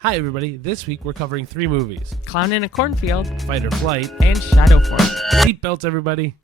Hi everybody, this week we're covering 3 movies. Clown in a Cornfield, Fight or Flight, and Shadow Form. Seatbelts everybody.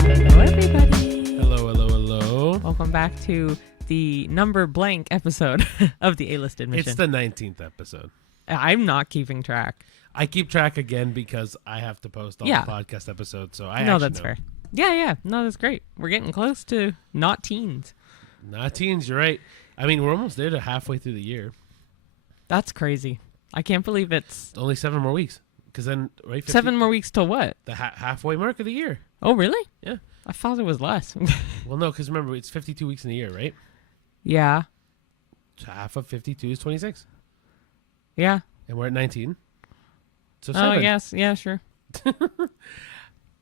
Hello everybody. Hello. Welcome back to the number blank episode of the A-List admission. It's the 19th episode. I'm not keeping track. I keep track again because I have to post all the podcast episodes, so I No, actually that's know. fair. Yeah. No, that's great. We're getting close to not teens. Not teens, you're right. I mean, we're almost there to halfway through the year. That's crazy. I can't believe it's Only 7 more weeks. Because then, right? 50, 7 more weeks till what? The halfway mark of the year. Oh, really? Yeah. I thought it was less. Well, no, because remember, it's 52 weeks in a year, right? Yeah. So half of 52 is 26. Yeah. And we're at 19. So 7. Oh, yes. Yeah, sure.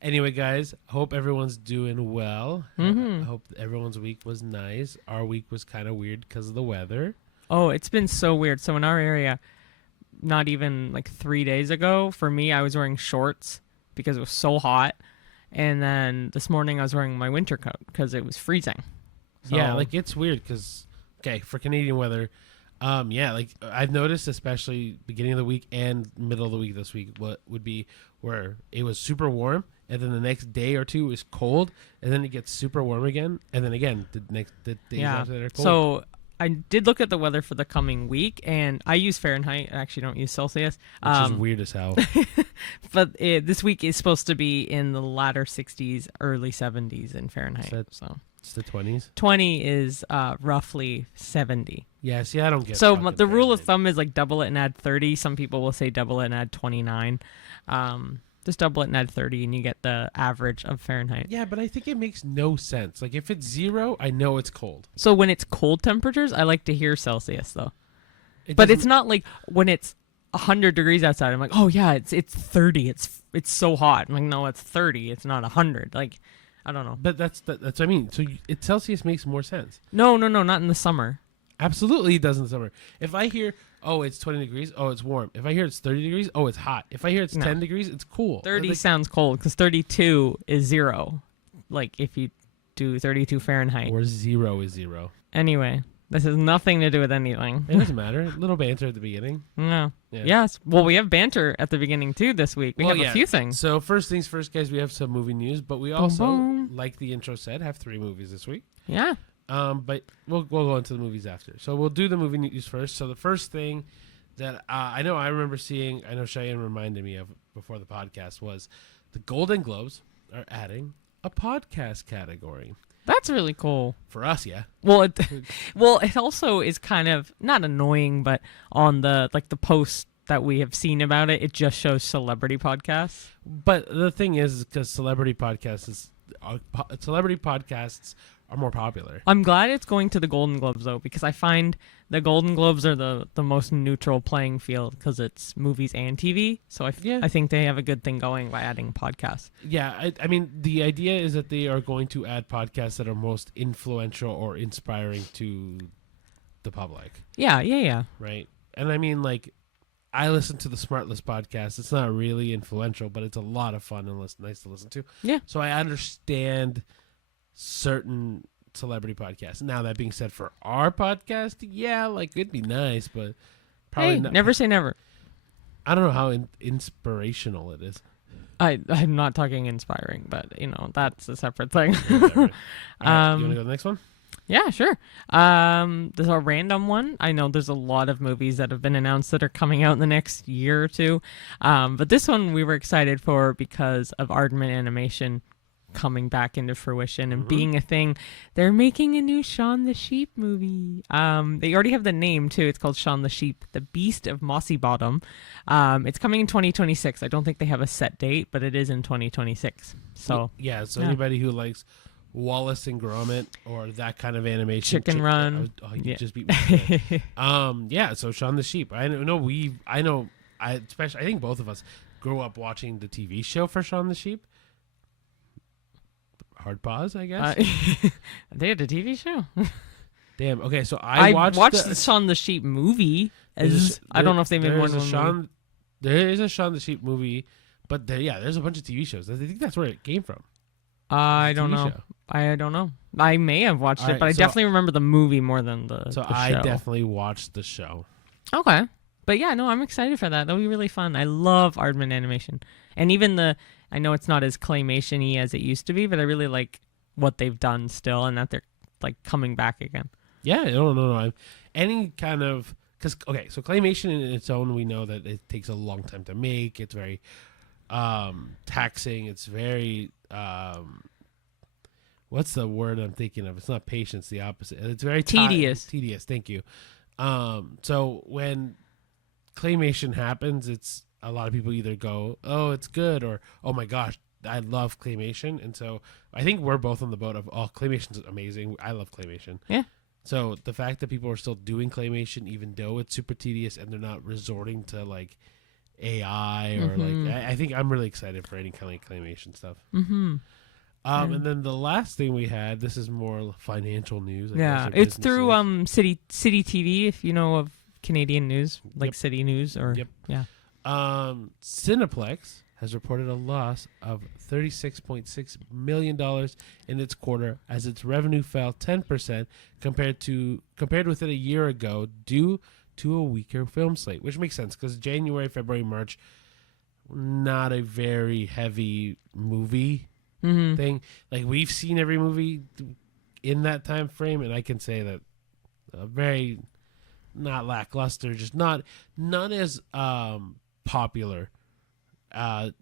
Anyway, guys, hope everyone's doing well. Mm-hmm. I hope everyone's week was nice. Our week was kind of weird because of the weather. Oh, it's been so weird. So in our area, not even like 3 days ago, for me, I was wearing shorts because it was so hot. And then this morning I was wearing my winter coat because it was freezing. So, Yeah, like it's weird because, okay, for Canadian weather, like I've noticed, especially beginning of the week and middle of the week this week, what would be where it was super warm, and then the next day or two is cold, and then it gets super warm again, and then again the days after that are cold. So I did look at the weather for the coming week, and I use Fahrenheit. I actually don't use Celsius. Which is weird as hell. But this week is supposed to be in the latter 60s, early 70s in Fahrenheit. So It's the 20s. 20 is roughly 70. Yeah, see, I don't get So fucking the rule of Fahrenheit. thumb is like double it and add 30. Some people will say double it and add 29. Just double it and add 30 and you get the average of Fahrenheit. Yeah, but I think it makes no sense. Like, if it's 0, I know it's cold. So when it's cold temperatures, I like to hear Celsius though. It But doesn't- it's not like when it's 100 degrees outside. I'm like, oh yeah, it's 30. It's so hot. I'm like, no, it's 30. It's not 100. Like, I don't know. But that's what I mean. So Celsius makes more sense. No, not in the summer. Absolutely, it does in the summer. If I hear, oh, it's 20 degrees, oh, it's warm. If I hear it's 30 degrees, oh, it's hot. If I hear it's No. 10 degrees, it's cool. 30 Like, sounds cold because 32 is 0. Like if you do 32 Fahrenheit. or 0 is 0. Anyway, this has nothing to do with anything. It doesn't matter. A little banter at the beginning. No. Yeah. Yes. Well, we have banter at the begining too this week. We Well, have yeah. a few things. So first things first, guys, we have some movie news, but we also, boom. like the intro said, have 3 movies this week. Yeah. But we'll go into the movies after. So we'll do the movie news first. So the first thing that I remember seeing, I know Cheyenne reminded me of before the podcast, was the Golden Globes are adding a podcast category. That's really cool. For us, yeah. Well, it also is kind of not annoying, but on the posts that we have seen about it, it just shows celebrity podcasts. But the thing is, because celebrity podcasts are more popular. I'm glad it's going to the Golden Globes though, because I find the Golden Globes are the most neutral playing field because it's movies and TV. So I think they have a good thing going by adding podcasts. Yeah, I mean, the idea is that they are going to add podcasts that are most influential or inspiring to the public. Yeah. Right? And I mean, like, I listen to the Smartless podcast. It's not really influential, but it's a lot of fun and nice to listen to. Yeah. So I understand certain celebrity podcasts. Now, that being said, for our podcast, yeah, like, it'd be nice, but probably not. Never say never. I don't know how inspirational it is. I'm not talking inspiring, but that's a separate thing. Whatever. All right, you want to go to the next one? Yeah, sure. There's a random one. I know there's a lot of movies that have been announced that are coming out in the next year or two. But this one we were excited for because of Aardman Animation coming back into fruition and being a thing. They're making a new Shaun the Sheep movie. They already have the name too. It's called Shaun the Sheep, the Beast of Mossy Bottom. It's coming in 2026. I don't think they have a set date, but it is in 2026. So yeah, anybody who likes Wallace and Gromit or that kind of animation, Chicken Run. You just beat me. Yeah, so Shaun the Sheep. I think both of us grew up watching the TV show for Shaun the Sheep. Hard pause, I guess. They had a TV show. Damn. Okay, so I watched the Shaun the Sheep movie. I don't know if they made more than one movie. There is a Shaun the Sheep movie, but there's a bunch of TV shows. I think that's where it came from. I don't TV know. show. I don't know. I may have watched All it, right, but I so- definitely remember the movie more than the So the I show. definitely watched the show. Okay. But yeah, no, I'm excited for that. That'll be really fun. I love Aardman animation. And even I know it's not as claymation-y as it used to be, but I really like what they've done still and that they're like coming back again. Yeah, no. Any kind of because okay, so claymation in its own, we know that it takes a long time to make. It's very taxing. It's very what's the word I'm thinking of? It's not patience. The opposite. It's very Tedious. Tedious. Thank you. So when claymation happens, it's a lot of people either go, "Oh, it's good," or "Oh my gosh, I love claymation." And so I think we're both on the boat of, "Oh, claymation's amazing. I love claymation." Yeah. So the fact that people are still doing claymation, even though it's super tedious, and they're not resorting to like AI or like, I think I'm really excited for any kind of claymation stuff. Mm-hmm. And then the last thing we had, this is more financial news. I Yeah, guess, or it's business through news. City TV, if you know of Canadian news, like Yep. City News or Yep. yeah. Cineplex has reported a loss of $36.6 million in its quarter as its revenue fell 10% compared with it a year ago due to a weaker film slate, which makes sense because January, February, March, not a very heavy movie Mm-hmm. thing. Like we've seen every movie in that time frame, and I can say that very not lackluster, just not as popular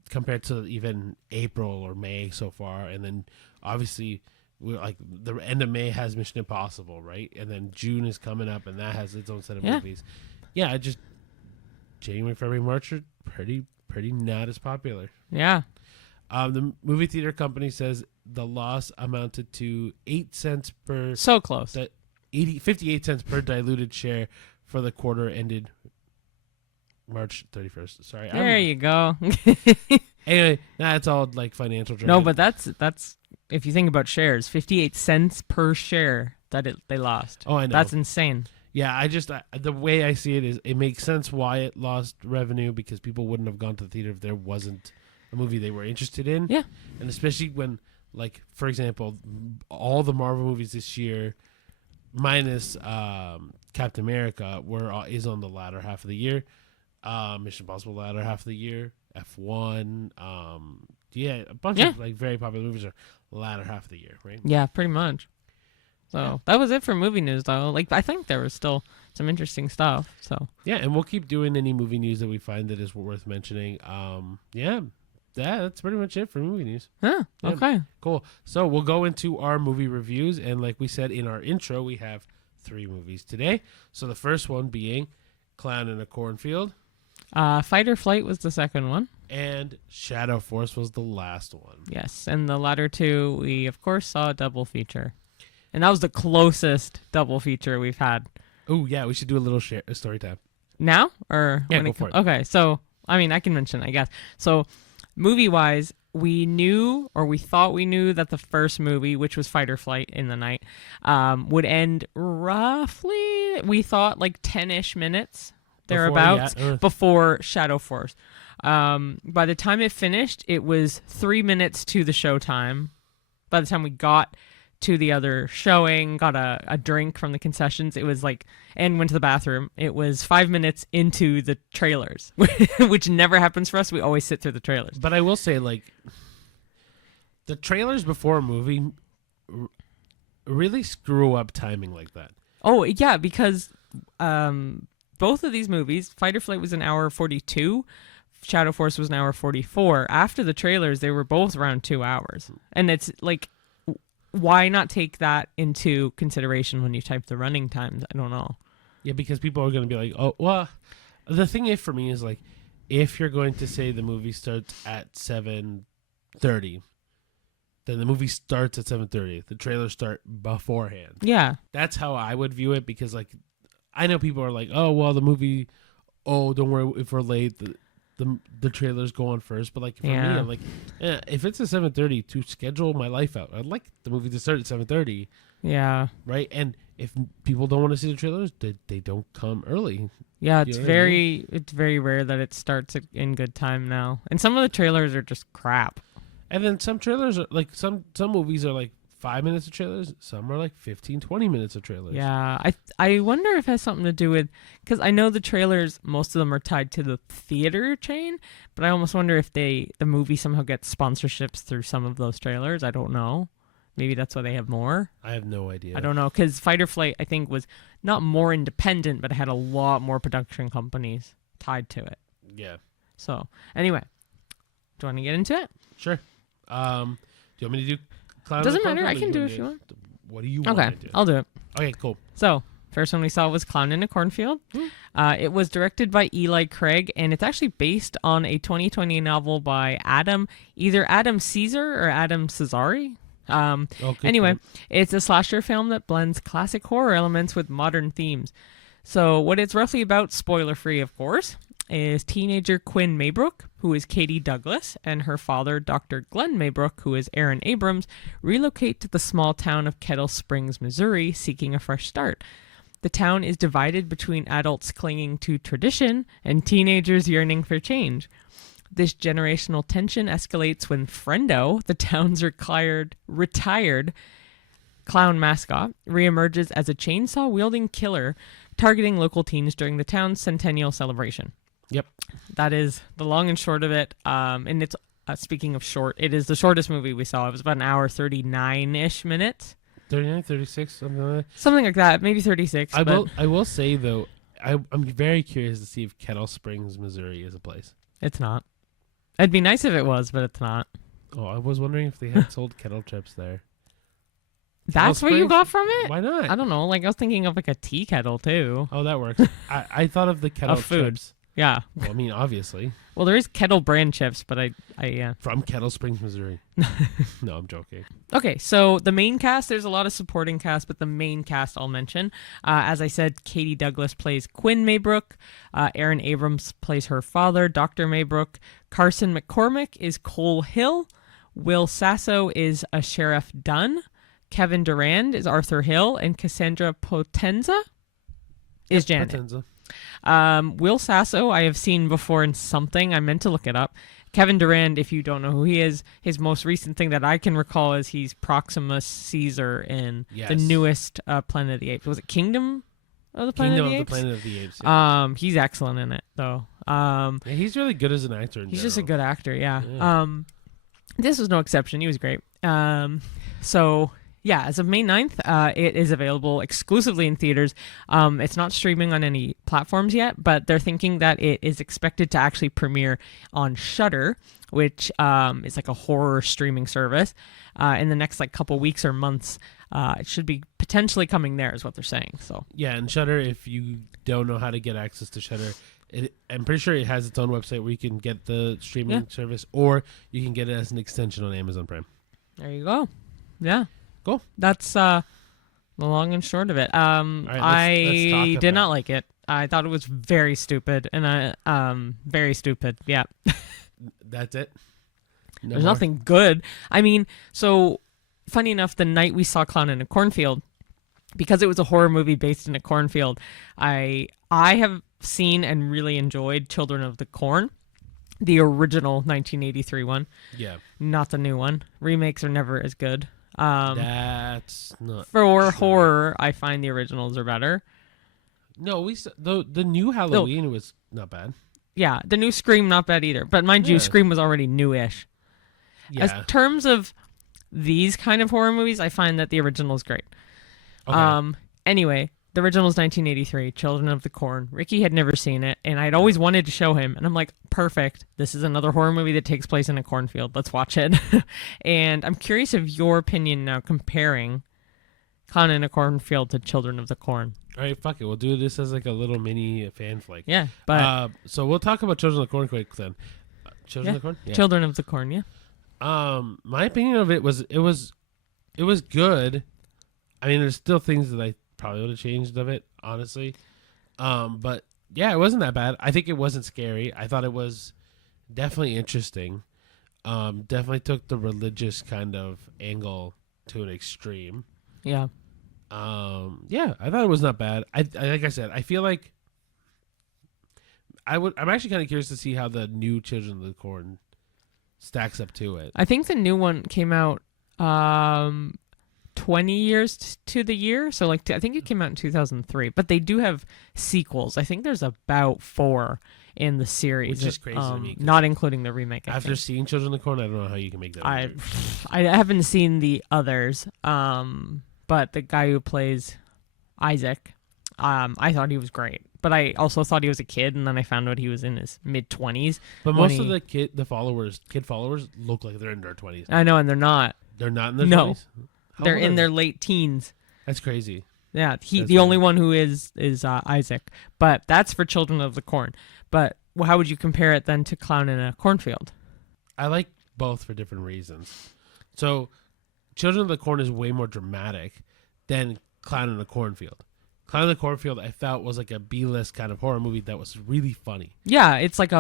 compared to even April or May so far. And then obviously we're like the end of May has Mission Impossible, right? And then June is coming up, and that has its own set of movies. Yeah, just January, February, March are pretty not as popular. Yeah. The movie theater company says the loss amounted to 8 cents per So close. 58 cents per diluted share for the quarter ended March 31st. Sorry. There you go. Anyway, that's all like financial jargon. No, but that's if you think about shares, 58 cents per share that they lost. Oh, I know. That's insane. Yeah, the way I see it is it makes sense why it lost revenue because people wouldn't have gone to the theater if there wasn't a movie they were interested in. Yeah. And especially when, like, for example, all the Marvel movies this year, minus Captain America, is on the latter half of the year. Mission Impossible latter half of the year. F1. A bunch of like very popular movies are latter half of the year, right? Yeah, pretty much. So that was it for movie news, though. Like I think there was still some interesting stuff. So Yeah, and we'll keep doing any movie news that we find that is worth mentioning. That's pretty much it for movie news. yeah, Yeah. okay. Cool. So we'll go into our movie reviews, and like we said in our intro, we have 3 movies today. So the first one being Clown in a Cornfield, Fight or Flight was the second one. and Shadow Force was the last one. Yes, and the latter two we of course saw a double feature, and that was the closest double feature we've had. Oh yeah, we should do a little story time. Now or Yeah, when go for it. Okay, so I mean I can mention I guess. So movie wise, we knew or we thought we knew that the first movie, which was Fight or Flight in the Night, would end roughly we thought like 10-ish minutes thereabouts before Shadow Force. By the time it finished, it was 3 minutes to the showtime. By the time we got to the other showing, got a drink from the concessions, it was like, and went to the bathroom, it was 5 minutes into the trailers, which never happens for us. We always sit through the trailers. But I will say, like, the trailers before a movie really screw up timing like that. Oh, yeah, because both of these movies, Fight or Flight was an hour 42, Shadow Force was an hour 44. After the trailers, they were both around 2 hours. And it's like, why not take that into consideration when you type the running times? I don't know. Yeah, because people are going to be like, oh, well, the thing is for me is like, if you're going to say the movie starts at 7:30, then the movie starts at 7:30. The trailers start beforehand. Yeah. That's how I would view it because, like, I know people are like, oh, well, the movie, oh, don't worry if we're late. The trailers go on first, but like for me, I'm like, if it's a 7:30 to schedule my life out, I'd like the movie to start at 7:30. Yeah. Right, and if people don't want to see the trailers, they don't come early. Yeah, it's You know what I mean? very rare that it starts in good time now, and some of the trailers are just crap. And then some trailers are like some movies are like 5 minutes of trailers. Some are like 15, 20 minutes of trailers. Yeah, I wonder if it has something to do with, because I know the trailers, most of them are tied to the theater chain, but I almost wonder if the movie somehow gets sponsorships through some of those trailers. I don't know. Maybe that's why they have more. I have no idea. I don't know, because Fight or Flight, I think, was not more independent, but it had a lot more production companies tied to it. Yeah. So, anyway, do you want to get into it? Sure. Do you want me to do Clown Doesn't in the matter. I Cornfield, can or do it if you want. What do you want Okay, to do? I'll do it. Okay, cool. So, first one we saw was Clown in a Cornfield. It was directed by Eli Craig, and it's actually based on a 2020 novel by either Adam Caesar or Adam Cesare. Anyway, it's a slasher film that blends classic horror elements with modern themes. So what it's roughly about, spoiler free of course, is teenager Quinn Maybrook, who is Katie Douglas, and her father, Dr. Glenn Maybrook, who is Aaron Abrams, relocate to the small town of Kettle Springs, Missouri, seeking a fresh start. The town is divided between adults clinging to tradition and teenagers yearning for change. This generational tension escalates when Friendo, the town's retired clown mascot, reemerges as a chainsaw-wielding killer targeting local teens during the town's centennial celebration. Yep. That is the long and short of it. And it's, speaking of short, it is the shortest movie we saw. It was about an hour, 39-ish minutes. 39, 36, something like that. Something like that, maybe 36. I will say, though, I'm very curious to see if Kettle Springs, Missouri is a place. It's not. It'd be nice if it was, but it's not. Oh, I was wondering if they had sold kettle chips there. That's what you got from it? Why not? I don't know. Like, I was thinking of like a tea kettle, too. Oh, that works. I thought of the kettle Of food. chips. Yeah. Well, I mean, obviously. Well, there is kettle brand chips, but yeah. From Kettle Springs, Missouri. No, I'm joking. Okay, so the main cast, there's a lot of supporting cast, but the main cast I'll mention. As I said, Katie Douglas plays Quinn Maybrook. Aaron Abrams plays her father, Dr. Maybrook. Carson McCormick is Cole Hill. Will Sasso is a Sheriff Dunn. Kevin Durand is Arthur Hill. And Cassandra Potenza is Janet. Potenza. Will Sasso I have seen before in something. I meant to look it up. Kevin Durand, if you don't know who he is, his most recent thing that I can recall is he's Proximus Caesar in the newest Planet of the Apes. Was it Kingdom of the Planet of the Apes? Kingdom of the Planet of the Apes. Yeah. He's excellent in it though. Yeah, he's really good as an actor. He's just a good actor. Yeah. This was no exception. He was great. So. Yeah, as of May 9th, it is available exclusively in theaters. It's not streaming on any platforms yet, but they're thinking that it is expected to actually premiere on Shudder, which is like a horror streaming service, in the next like couple weeks or months. It should be potentially coming there, is what they're saying. So yeah, and Shudder, if you don't know how to get access to Shudder, I'm pretty sure it has its own website where you can get the streaming service, or you can get it as an extension on Amazon Prime. There you go. Yeah. Cool. That's the long and short of it. Right, I did not like it. I thought it was very stupid, and very stupid. Yeah. That's it. There's nothing good. I mean, so funny enough, the night we saw Clown in a Cornfield, because it was a horror movie based in a cornfield, I have seen and really enjoyed Children of the Corn, the original 1983 one. Yeah. Not the new one. Remakes are never as good. That's not for true. horror. I find the originals are better. No, the new Halloween was not bad. Yeah, the new Scream not bad either. But mind you, Scream was already newish. Yeah. As terms of these kind of horror movies, I find that the original is great. Okay. Anyway, the original is 1983, Children of the Corn. Ricky had never seen it, and I'd always wanted to show him. And I'm like, perfect. This is another horror movie that takes place in a cornfield. Let's watch it. And I'm curious of your opinion now comparing Clown in a Cornfield to Children of the Corn. All right, fuck it. We'll do this as like a little mini fan flick. Yeah, but so we'll talk about Children of the Corn quick then. Children of the Corn? Yeah. Children of the Corn, yeah. My opinion of it was good. I mean, there's still things that I probably would have changed of it, honestly. But yeah, it wasn't that bad. I think it wasn't scary. I thought it was definitely interesting. Definitely took the religious kind of angle to an extreme. Yeah. Yeah, I thought it was not bad. I like I said, I feel like I'm actually kind of curious to see how the new Children of the Corn stacks up to it. I think the new one came out 20 years to the year. So like I think it came out in 2003. But they do have sequels. I think there's about 4 in the series, Which is crazy to me, 'cause not including the remake. After seeing Children of the Corn, I don't know how you can make that. I haven't seen the others, but the guy who plays Isaac, I thought he was great. But I also thought he was a kid, and then I found out he was in his mid-20s. But most of the kid followers look like they're in their 20s. I know, and they're not. They're not in their 20s? They're in their late teens. That's crazy. Yeah, the only one who is Isaac. But that's for Children of the Corn. But how would you compare it then to Clown in a Cornfield? I like both for different reasons. So, Children of the Corn is way more dramatic than Clown in a Cornfield. Clown in the Cornfield, I felt, was like a B-list kind of horror movie that was really funny. Yeah, it's like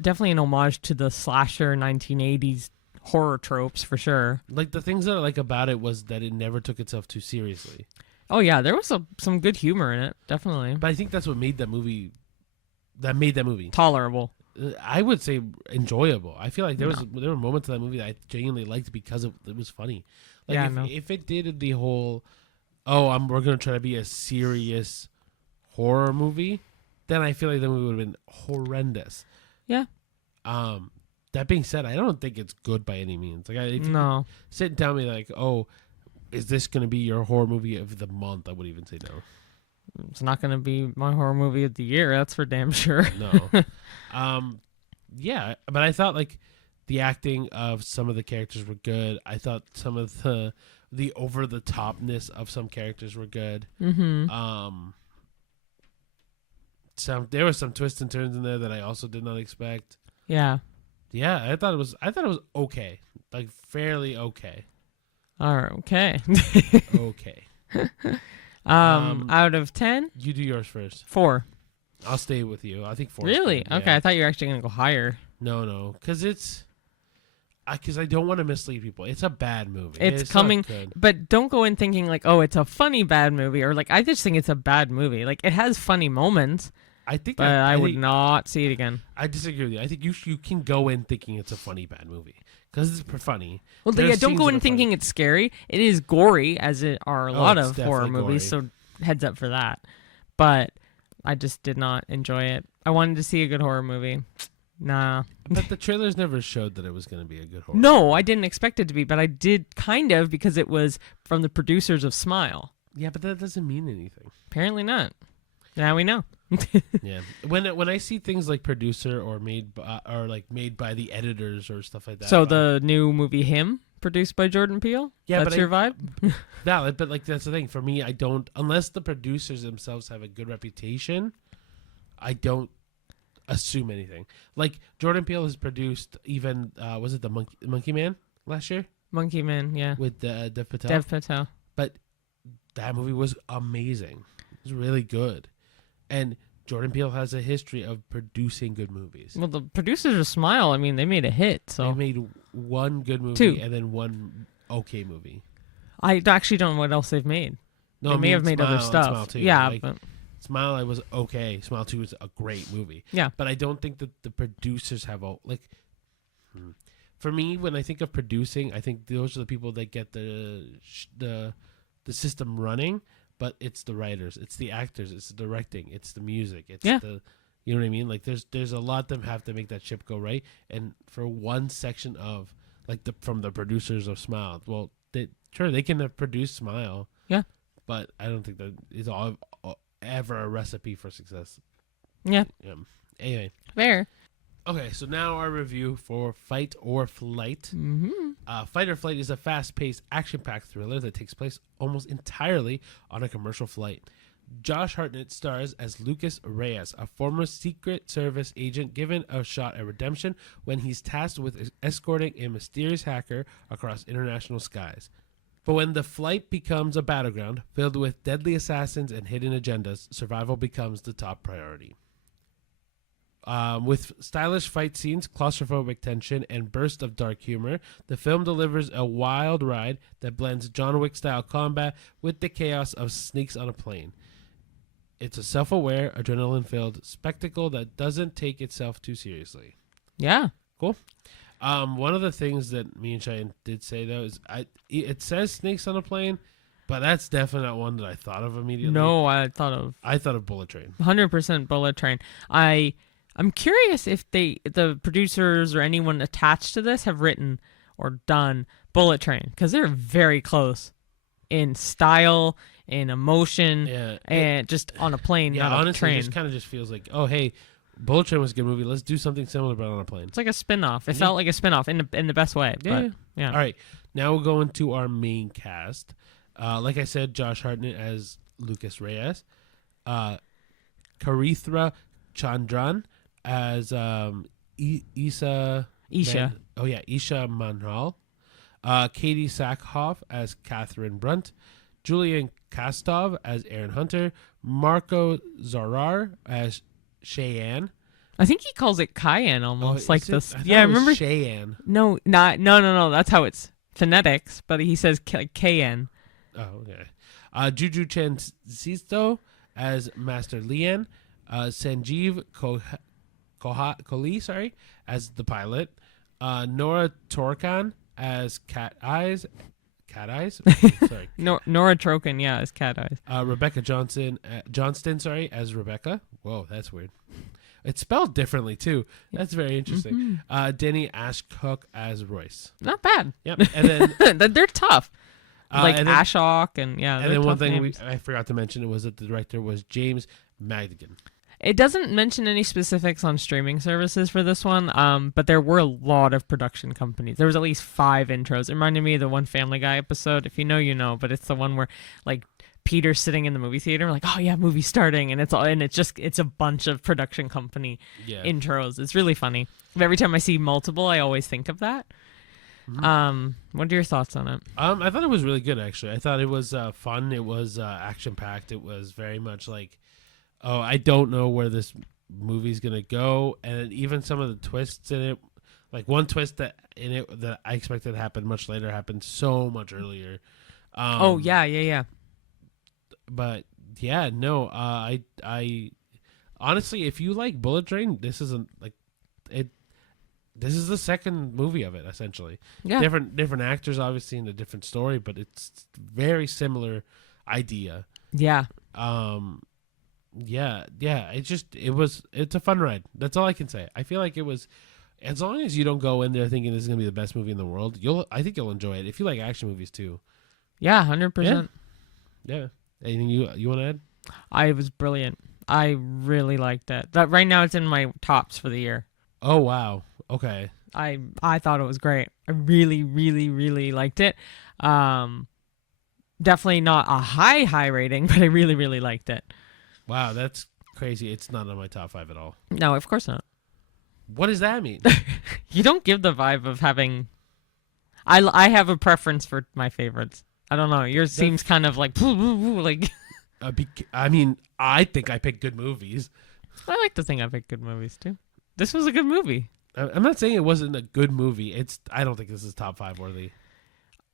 definitely an homage to the slasher 1980s horror tropes for sure. Like the things that I like about it was that it never took itself too seriously. Oh yeah, there was some good humor in it, definitely. But I think that's what made that movie. Tolerable. I would say enjoyable. I feel like there were moments in that movie that I genuinely liked because it was funny. Like if it did the whole, we're gonna try to be a serious horror movie, then I feel like the movie would have been horrendous. Yeah. That being said, I don't think it's good by any means. Like if no. you sit and tell me like, is this gonna be your horror movie of the month? I would even say no. It's not going to be my horror movie of the year. That's for damn sure. No. Yeah, but I thought like the acting of some of the characters were good. I thought some of the over the topness of some characters were good. Mm-hmm. There were some twists and turns in there that I also did not expect. Yeah. Yeah, I thought it was okay. Like fairly okay. All right, okay. Okay. Out of 10? You do yours first. 4. I'll stay with you. I think 4. Really? Yeah. Okay, I thought you were actually going to go higher. No, because I don't want to mislead people. It's a bad movie. It's coming, but don't go in thinking like, oh, it's a funny bad movie, or like I just think it's a bad movie. Like it has funny moments. But I would not see it again. I disagree with you. I think you can go in thinking it's a funny bad movie because it's funny. Well, yeah, don't go in thinking it's scary. It is gory, as it are a lot of horror movies, so heads up for that. But I just did not enjoy it. I wanted to see a good horror movie. Nah. But the trailers never showed that it was going to be a good horror No, I didn't expect it to be, but I did kind of because it was from the producers of Smile. Yeah, but that doesn't mean anything. Apparently not. Now we know. Yeah, when I see things like producer or made by the editors or stuff like that. So the new movie Him, produced by Jordan Peele. Yeah, that's your vibe. Valid, but like that's the thing for me. I don't unless the producers themselves have a good reputation. I don't assume anything. Like Jordan Peele has produced even was it the Monkey Man last year? Monkey Man, yeah, with Dev Patel. Dev Patel. But that movie was amazing. It was really good. And Jordan Peele has a history of producing good movies. Well, the producers of Smile, I mean, they made a hit. So they made one good movie 2. and then one okay movie. I actually don't know what else they've made. No, they may have made other stuff. Smile 2. Yeah, like, but Smile I was okay. Smile 2 is a great movie. Yeah, but I don't think that the producers have For me, when I think of producing, I think those are the people that get the system running. But it's the writers, it's the actors, it's the directing, it's the music, it's the, you know what I mean? Like there's a lot that have to make that ship go right. And for one section of like from the producers of Smile, well, they can have produced Smile. Yeah. But I don't think that is all ever a recipe for success. Yeah. Anyway. Fair. Okay, so now our review for Fight or Flight. Mm-hmm. Fight or Flight is a fast-paced, action-packed thriller that takes place almost entirely on a commercial flight. Josh Hartnett stars as Lucas Reyes, a former Secret Service agent given a shot at redemption when he's tasked with escorting a mysterious hacker across international skies. But when the flight becomes a battleground filled with deadly assassins and hidden agendas, survival becomes the top priority. With stylish fight scenes, claustrophobic tension, and bursts of dark humor, the film delivers a wild ride that blends John Wick-style combat with the chaos of sneaks on a plane. It's a self-aware, adrenaline-filled spectacle that doesn't take itself too seriously. Yeah. Cool. One of the things that me and Cheyenne did say though is it says snakes on a plane, but that's definitely not one that I thought of immediately. No, I thought of Bullet Train. 100% Bullet Train. I'm curious if the producers or anyone attached to this have written or done Bullet Train, because they're very close in style, in emotion, and just on a plane, yeah, not honestly, a train. It just kind of just feels like, oh, hey, Bullet Train was a good movie. Let's do something similar, but on a plane. It's like a spin-off. It felt like a spin-off in the best way. Yeah. Yeah. All right, now we'll go into our main cast. Like I said, Josh Hartnett as Lucas Reyes, Karithra Chandran as Isha. Isha Manhal. Katie Sackhoff as Catherine Brunt. Julian Kastov as Aaron Hunter. Marco Zarar as Cheyenne. I think he calls it Cayenne almost, like this. I remember Cheyenne. No. That's how it's phonetics, but he says Cayenne. Oh, okay. Juju Chen Sisto as Master Lian. Sanjeev Kohli, as the pilot. Nora Torkan as Cat Eyes. Sorry. Nora Trokan, as Cat Eyes. Rebecca Johnston, as Rebecca. Whoa, that's weird. It's spelled differently too. That's very interesting. Denny Ashcock as Royce. Not bad. Yep. And then they're tough. Like Ashok and then one thing I forgot to mention was that the director was James Madigan. It doesn't mention any specifics on streaming services for this one, but there were a lot of production companies. There was at least 5 intros. It reminded me of the one Family Guy episode. If you know, you know, but it's the one where like Peter's sitting in the movie theater, like, oh yeah, movie's starting, and it's a bunch of production company intros. It's really funny. Every time I see multiple, I always think of that. Mm-hmm. What are your thoughts on it? I thought it was really good, actually. I thought it was fun. It was action packed. It was very much like, oh, I don't know where this movie's gonna go, and even some of the twists in it, like one twist that I expected to happen much later happened so much earlier. Yeah. But yeah, no, I honestly, if you like Bullet Train, this isn't like it. This is the second movie of it, essentially. Yeah. Different actors, obviously, in a different story, but it's very similar idea. Yeah. Yeah. It's a fun ride. That's all I can say. I feel like it was, as long as you don't go in there thinking this is gonna be the best movie in the world, I think you'll enjoy it. If you like action movies too. Yeah, 100%. Yeah. Anything you want to add? It was brilliant. I really liked it. That right now it's in my tops for the year. Oh wow. Okay. I thought it was great. I really, really, really liked it. Definitely not a high rating, but I really, really liked it. Wow, that's crazy. It's not on my top 5 at all. No, of course not. What does that mean? You don't give the vibe of having... I have a preference for my favorites. I don't know. Yours seems kind of like... like. I mean, I think I picked good movies. I like to think I picked good movies, too. This was a good movie. I'm not saying it wasn't a good movie. I don't think this is top 5 worthy.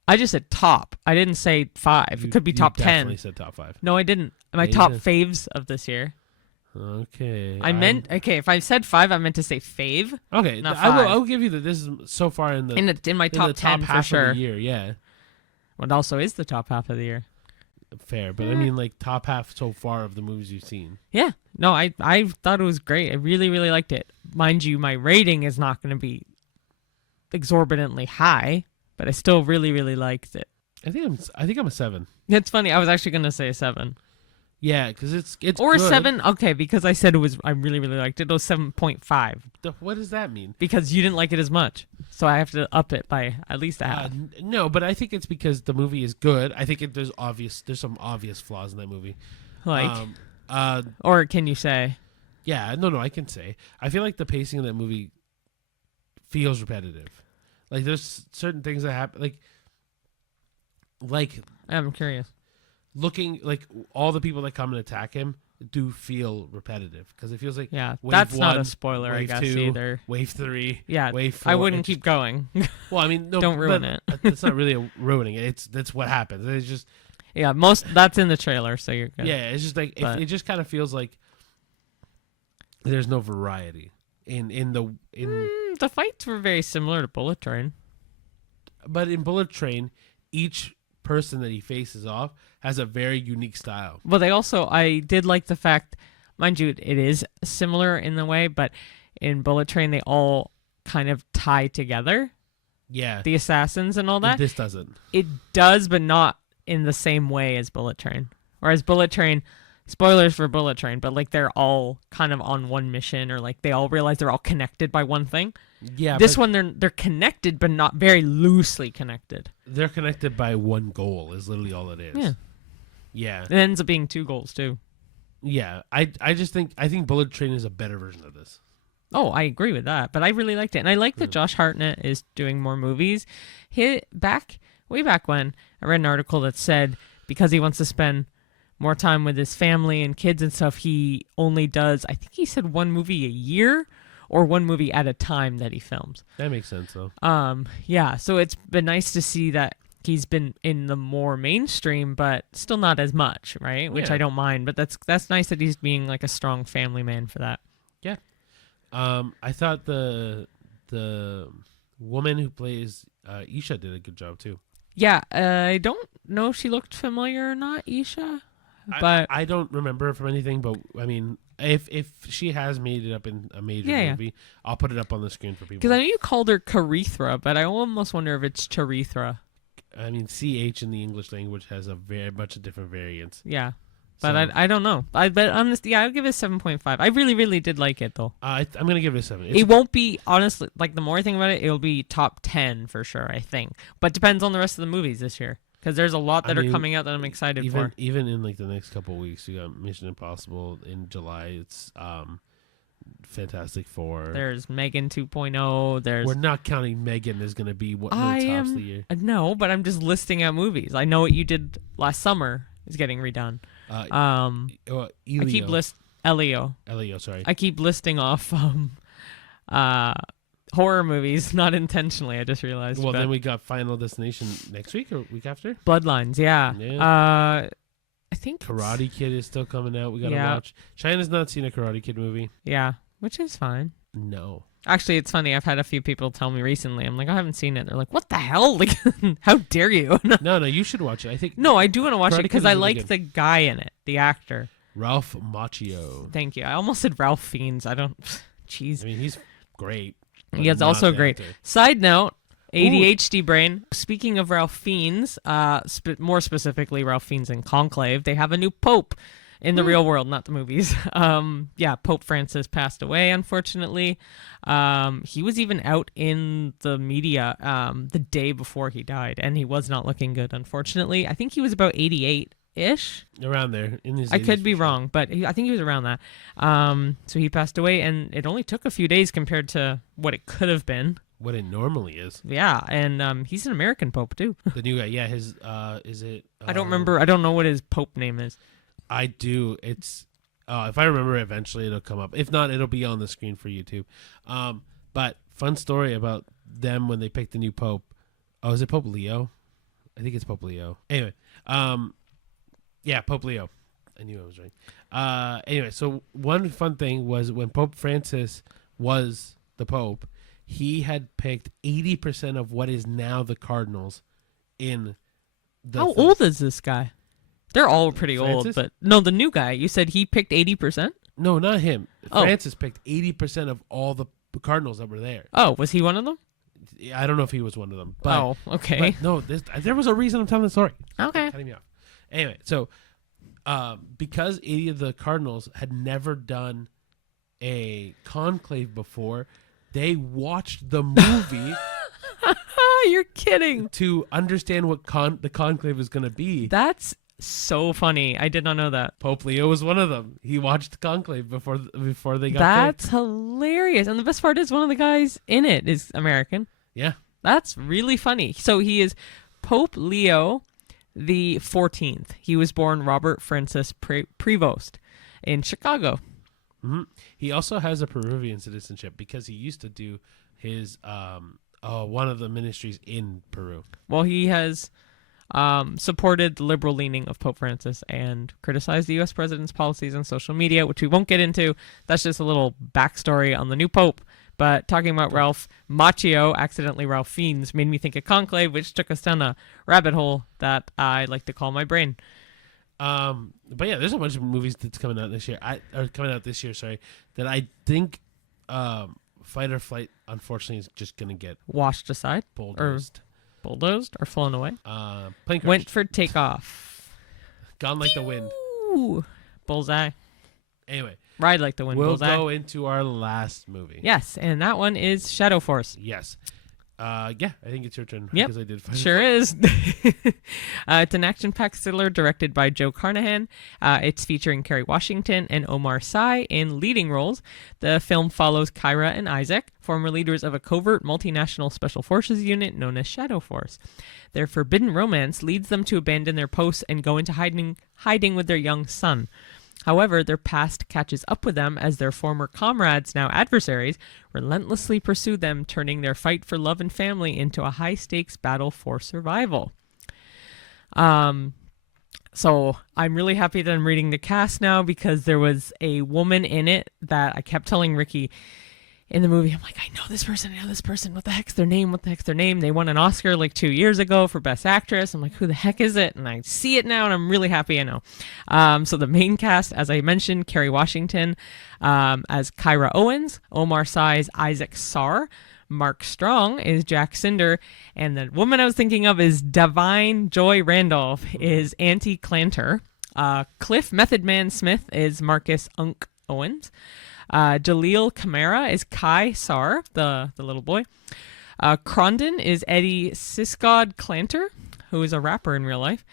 I just said top. I didn't say 5. It could be top 10. Definitely said top 5. No, I didn't. My top faves of this year. Okay. If I said 5, I meant to say fave. Okay. Not 5. I will give you that this is so far in my top 10 half for sure. of the year, yeah. What also is the top half of the year. Fair, but I mean, like, top half so far of the movies you've seen. Yeah. No, I thought it was great. I really, really liked it. Mind you, my rating is not going to be exorbitantly high, but I still really, really liked it. I think I'm a 7. It's funny. I was actually going to say a 7. Yeah, because it's or good. 7. Okay, because I said I really, really liked it. It was 7.5. What does that mean? Because you didn't like it as much, so I have to up it by at least a half. No, but I think it's because the movie is good. I think there's some obvious flaws in that movie. Like, or can you say? Yeah, no, I can say. I feel like the pacing of that movie feels repetitive. Like, there's certain things that happen. Like I'm curious. Looking like all the people that come and attack him do feel repetitive because it feels like that's not a spoiler, I guess, 2, either. Wave 3, yeah, wave 4. I wouldn't keep going. Well, I mean, no, don't ruin it. It's not really ruining it. That's what happens. It's just that's in the trailer, so you're good. Yeah, it's just like it just kind of feels like there's no variety in The fights were very similar to Bullet Train. But in Bullet Train, each person that he faces off has a very unique style. Well, I did like the fact, mind you, it is similar in the way, but in Bullet Train, they all kind of tie together. Yeah. The assassins and all that. And this doesn't. It does, but not in the same way as Bullet Train. Whereas Bullet Train, spoilers for Bullet Train, but like they're all kind of on one mission, or like they all realize they're all connected by one thing. Yeah. This one, they're connected, but not very loosely connected. They're connected by one goal is literally all it is. Yeah. Yeah. It ends up being 2 goals too. Yeah. I think Bullet Train is a better version of this. Oh, I agree with that, but I really liked it. And I like that Josh Hartnett is doing more movies. Way back when, I read an article that said because he wants to spend more time with his family and kids and stuff, he only does, I think he said 1 movie a year or 1 movie at a time that he films. That makes sense, though. Yeah, so it's been nice to see that he's been in the more mainstream, but still not as much, right? Which I don't mind, but that's nice that he's being like a strong family man for that. Yeah. I thought the woman who plays Isha did a good job too. Yeah, I don't know if she looked familiar or not, Isha, but I don't remember her from anything. But I mean, if she has made it up in a major movie, I'll put it up on the screen for people. Because I know you called her Carithra, but I almost wonder if it's Charithra. I mean, CH in the English language has a very much different variants. Yeah. But I don't know. But honestly, I'll give it a 7.5. I really, really did like it, though. I'm going to give it a 7. It won't be, honestly, like the more I think about it, it'll be top 10 for sure, I think. But depends on the rest of the movies this year. Because there's a lot that are coming out that I'm excited for. Even in like the next couple of weeks, we got Mission Impossible in July. It's Fantastic Four. There's Megan 2.0. We're not counting Megan as going to be what tops the year. No, but I'm just listing out movies. I know what you did last summer is getting redone. Elio. I keep Elio, sorry. I keep listing off horror movies, not intentionally. I just realized. Well, then we got Final Destination next week or week after. Bloodlines, yeah. I think Karate Kid is still coming out. We gotta watch. China's not seen a Karate Kid movie. Yeah, which is fine. No. Actually, it's funny. I've had a few people tell me recently. I'm like, I haven't seen it. They're like, what the hell? Like, how dare you? No, you should watch it. I think. No, I do want to watch it because I like the guy in it, the actor. Ralph Macchio. Thank you. I almost said Ralph Fiennes. I don't. Jeez. I mean, he's great. He is also great. Actor. Side note. ADHD brain. Speaking of Ralph Fiennes, more specifically Ralph Fiennes in Conclave, they have a new pope in the real world, not the movies. Pope Francis passed away, unfortunately. He was even out in the media the day before he died, and he was not looking good, unfortunately. I think he was about 88-ish. Around there. In his I could be wrong, but I think he was around that. So he passed away, and it only took a few days compared to what it could have been. What it normally is. Yeah, and he's an American pope, too. The new guy, yeah, his, is it... I don't remember, I don't know what his pope name is. I do, it's... if I remember eventually it'll come up. If not, it'll be on the screen for YouTube. But fun story about them when they picked the new pope. Oh, is it Pope Leo? I think it's Pope Leo. Anyway, yeah, Pope Leo. I knew I was right. Anyway, so one fun thing was when Pope Francis was the pope, he had picked 80% of what is now the cardinals in the... How old is this guy? They're all pretty Francis? old, but... No, the new guy. You said he picked 80%? No, not him. Francis picked 80% of all the cardinals that were there. Oh, was he one of them? I don't know if he was one of them. But, okay. But no, there was a reason I'm telling the story. Okay. Cutting me off. Anyway, so because 80 of the cardinals had never done a conclave before... They watched the movie. You're kidding. To understand what the conclave is going to be. That's so funny. I did not know that. Pope Leo was one of them. He watched conclave before they got That's picked. Hilarious. And the best part is one of the guys in it is American. Yeah. That's really funny. So he is Pope Leo the 14th. He was born Robert Francis Prevost in Chicago. Mm-hmm. He also has a Peruvian citizenship because he used to do his one of the ministries in Peru. Well, he has supported the liberal leaning of Pope Francis and criticized the U.S. president's policies on social media, which we won't get into. That's just a little backstory on the new pope But talking about Ralph Macchio, accidentally Ralph Fiennes, made me think of Conclave, which took us down a rabbit hole that I like to call my brain. But yeah, there's a bunch of movies that's coming out this year. Sorry, that I think Fight or Flight, unfortunately, is just gonna get Washed aside, bulldozed, or flown away. Plane crash. Went for takeoff. Gone like the wind. Ooh, bullseye. Anyway, Ride like the wind. we'll bullseye. go into our last movie. Yes, and that one is Shadow Force. Yes. Yeah, I think it's your turn. Yep, because I did sure is. It's an action-packed thriller directed by Joe Carnahan. It's featuring Kerry Washington and Omar Sy in leading roles. The film follows Kyra and Isaac, former leaders of a covert multinational special forces unit known as Shadow Force. Their forbidden romance leads them to abandon their posts and go into hiding with their young son. However, their past catches up with them as their former comrades, now adversaries, relentlessly pursue them, turning their fight for love and family into a high-stakes battle for survival. So I'm really happy that I'm reading the cast now because there was a woman in it that I kept telling Ricky in the movie, I'm like, I know this person. What the heck's their name? They won an Oscar like 2 years ago for Best Actress. I'm like, who the heck is it? And I see it now, and I'm really happy I know. So the main cast, as I mentioned, Kerry Washington as Kyra Owens, Omar Sy as Isaac Sarr, Mark Strong is Jack Cinder, and the woman I was thinking of is Divine Joy Randolph is Auntie Clanter. Cliff Method Man Smith is Marcus Unk Owens. Jaleel Kamara is Kai Sarr, the little boy. Crondon is Eddie Siscod Clanter, who is a rapper in real life.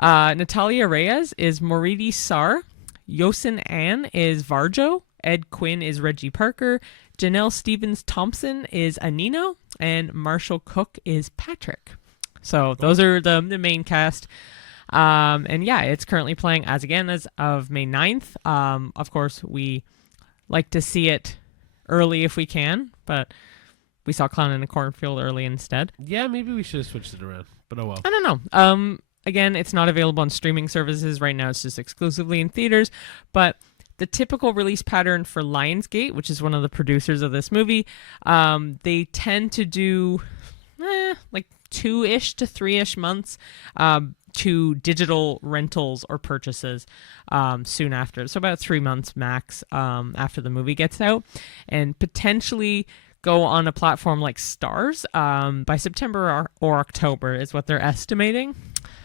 Natalia Reyes is Moridi Sarr. Yosin Ann is Varjo. Ed Quinn is Reggie Parker. Janelle Stevens Thompson is Anino. And Marshall Cook is Patrick. So those are the main cast. And yeah, it's currently playing as of May 9th. Of course, we like to see it early if we can, but we saw Clown in a Cornfield early instead. Yeah, maybe we should have switched it around, but oh well. I don't know. Again, it's not available on streaming services right now. It's just exclusively in theaters, but the typical release pattern for Lionsgate, which is one of the producers of this movie, they tend to do like 2-ish to 3-ish months to digital rentals or purchases soon after. So about 3 months max after the movie gets out, and potentially go on a platform like Stars by September or October is what they're estimating.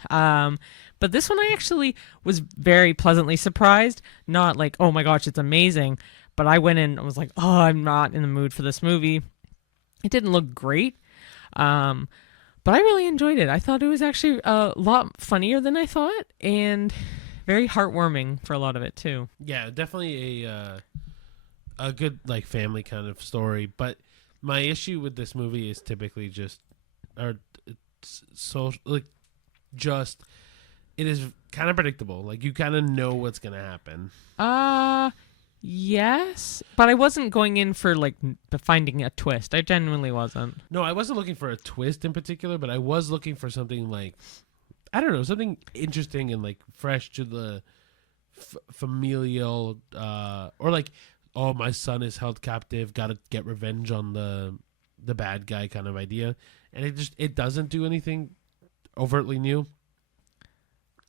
But this one I actually was very pleasantly surprised. Not like, oh my gosh, it's amazing. But I went in and was like, oh, I'm not in the mood for this movie. It didn't look great. But I really enjoyed it. I thought it was actually a lot funnier than I thought, and very heartwarming for a lot of it too. Yeah, definitely a good like family kind of story. But my issue with this movie is typically just, it is kind of predictable. Like you kind of know what's gonna happen. Yes, but I wasn't going in for like finding a twist. I genuinely wasn't. No, I wasn't looking for a twist in particular, but I was looking for something like, I don't know, something interesting and like fresh to the familial, or like, oh, my son is held captive, gotta get revenge on the bad guy kind of idea, and it doesn't do anything overtly new.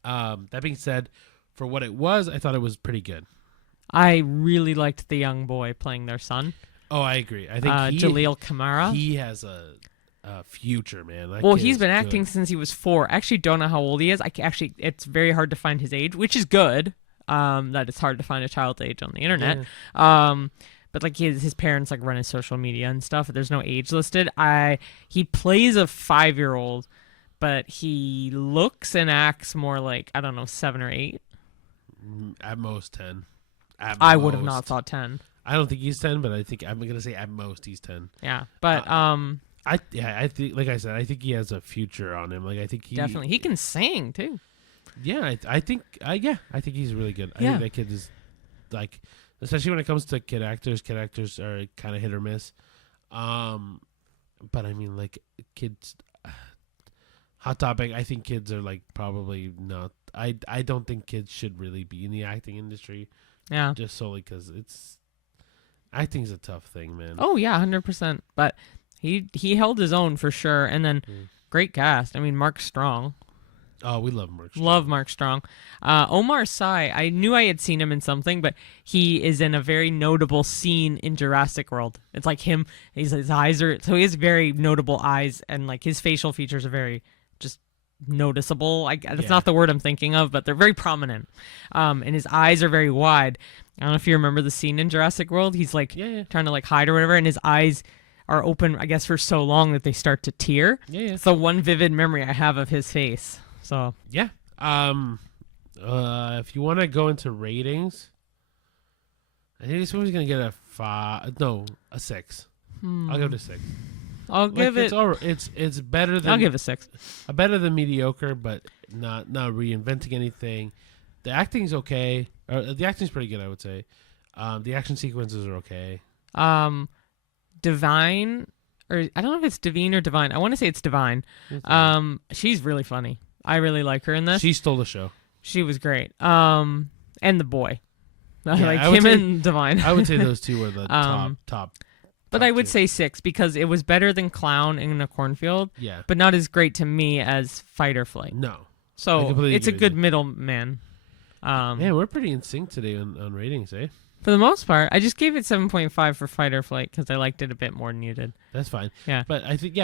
That being said, for what it was, I thought it was pretty good. I really liked the young boy playing their son. Oh, I agree. I think Jaleel Kamara. He has a future, man. He's been acting since he was 4. I actually don't know how old he is. It's very hard to find his age, which is good. That it's hard to find a child's age on the internet. Yeah. But like his parents like run his social media and stuff. There's no age listed. He plays a 5-year-old, but he looks and acts more like, I don't know, 7 or 8. At most 10. I would have not thought 10. I don't think he's 10, but I'm gonna say at most he's 10. Yeah, but I think, like I said, I think he has a future on him. Like I think definitely he can sing too. Yeah, I think he's really good. I think that kid is like, especially when it comes to kid actors. Kid actors are kind of hit or miss. But I mean, like kids. Hot topic. I think kids are like probably not. I don't think kids should really be in the acting industry. Yeah. Just solely because Acting's a tough thing, man. Oh yeah, 100%. But he held his own for sure. And then great cast. I mean, Mark Strong. Oh, we love Mark Strong. Love Mark Strong. Omar Sy, I knew I had seen him in something, but he is in a very notable scene in Jurassic World. It's like him, his eyes are, so he has very notable eyes, and like his facial features are very just noticeable. That's not the word I'm thinking of, but they're very prominent. And his eyes are very wide. I don't know if you remember the scene in Jurassic World. He's like trying to like hide or whatever, and his eyes are open, I guess, for so long that they start to tear. Yeah. It's the one vivid memory I have of his face. So yeah. If you want to go into ratings, I think this movie's gonna get a 5. No, a 6. I'll give it a 6. I'll give it. It's better than. I'll give it a 6. Better than mediocre, but not reinventing anything. The acting's okay. The acting's pretty good, I would say. The action sequences are okay. Divine, or I don't know if it's Divine or Divine. I want to say it's Divine. She's really funny. I really like her in this. She stole the show. She was great. And the boy. Like him and Divine. I would say those two were the top. But I would say 6 because it was better than Clown in a Cornfield. Yeah. But not as great to me as Fight or Flight. No. So it's a good middleman. Man, we're pretty in sync today on ratings, eh? For the most part, I just gave it 7.5 for Fight or Flight because I liked it a bit more than you did. That's fine. Yeah. But I think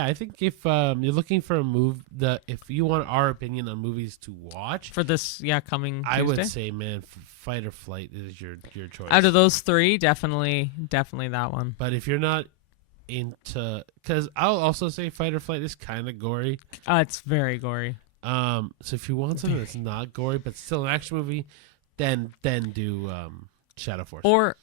if you're looking for a if you want our opinion on movies to watch for this, coming Tuesday, I would say, man, Fight or Flight is your choice. Out of those 3, definitely that one. But if you're not into, because I'll also say Fight or Flight is kind of gory. It's very gory. So if you want something that's not gory but still an action movie, then do Shadow Force. Or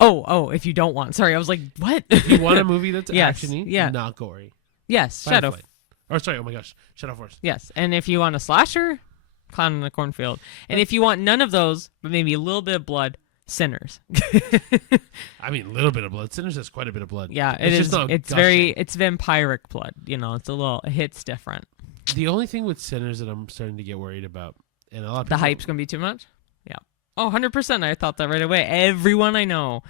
if you don't want. Sorry, I was like, what? If you want a movie that's actiony, not gory. Yes, Shadow Force. Or sorry, oh my gosh, Shadow Force. Yes, and if you want a slasher, Clown in the Cornfield. And if you want none of those, but maybe a little bit of blood, Sinners. I mean, a little bit of blood. Sinners has quite a bit of blood. Yeah, it's vampiric blood. It hits different. The only thing with Sinners that I'm starting to get worried about, and a lot of people, the hype's gonna be too much. Yeah. Oh, 100%. I thought that right away. Everyone I know,